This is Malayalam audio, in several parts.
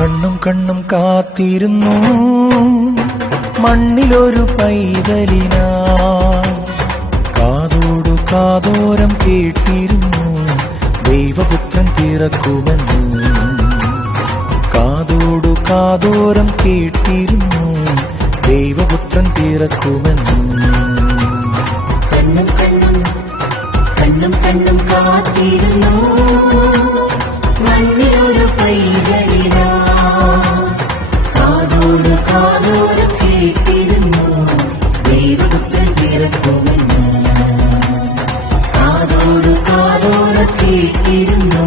കണ്ണും കണ്ണും കാത്തിരുന്നു മണ്ണിലൊരു പൈതലിനാ, കാതോടു കാതോരം കേട്ടിരുന്നു ദൈവപുത്രൻ പിറക്കുമെന്ന്. കാതോടു കാതോരം കേട്ടിരുന്നു ദൈവപുത്രൻ പിറക്കുമെന്ന്. കണ്ണും കണ്ണും കണ്ണും കണ്ണും കാത്തിരുന്നു മണ്ണിലൊരു പൈതലിനാ, കാതോട് കാതോരം കേട്ടിരുന്നു ദൈവപുത്രൻ പിറക്കുമെന്ന്. കാതോട് കാതോരം കേട്ടിരുന്നു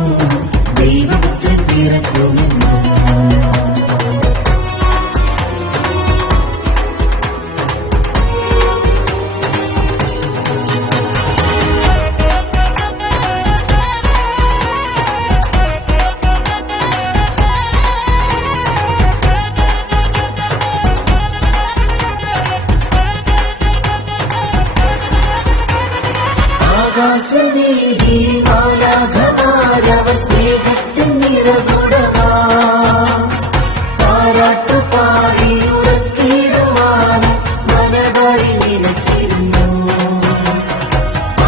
ദൈവപുത്രൻ പിറക്കുമെന്ന്. ആകാശവീതിയിൽ മാലാഖമാരവർ സ്നേഹത്തിൻ നിറകുടമാ, താരാട്ടുപാടി ഉറക്കിടുവാൻ മനതായി നിലച്ചിരുന്നു.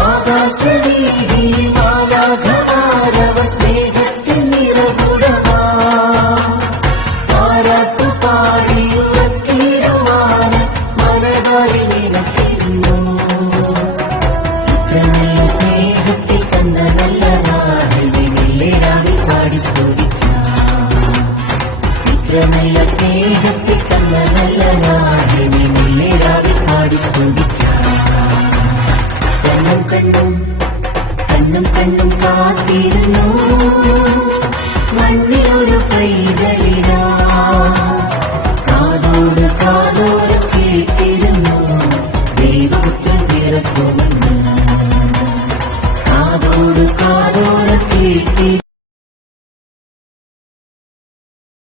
ആകാശവീതിയിൽ മാലാഖമാരവർ സ്നേഹത്തിൻ നിറകുടമാ, താരാട്ടുപാടി ഉറക്കിടുവാൻ മനതായി നിലച്ചിരുന്നു. സ്നേഹത്തിൽ തന്ന നല്ല നാടിനെ മെല്ലേരാവിൽ പാടി സ്തുതിക്കാം. ഇത്ര നല്ല സ്നേഹത്തിൽ തന്ന നല്ല നാടിനെ മെല്ലേരാവിൽ പാടി സ്തുതിക്കാം. കണ്ണും കണ്ണും കണ്ണും കണ്ണും കാത്തിരുന്നു മണ്ണിലൊരു പൈതലിനാ, കാതോട് കാതോരം കേട്ടിരുന്നു ദൈവപുത്രൻ പിറക്കുമെന്ന്. കാതോട് കാതോരം കേട്ടി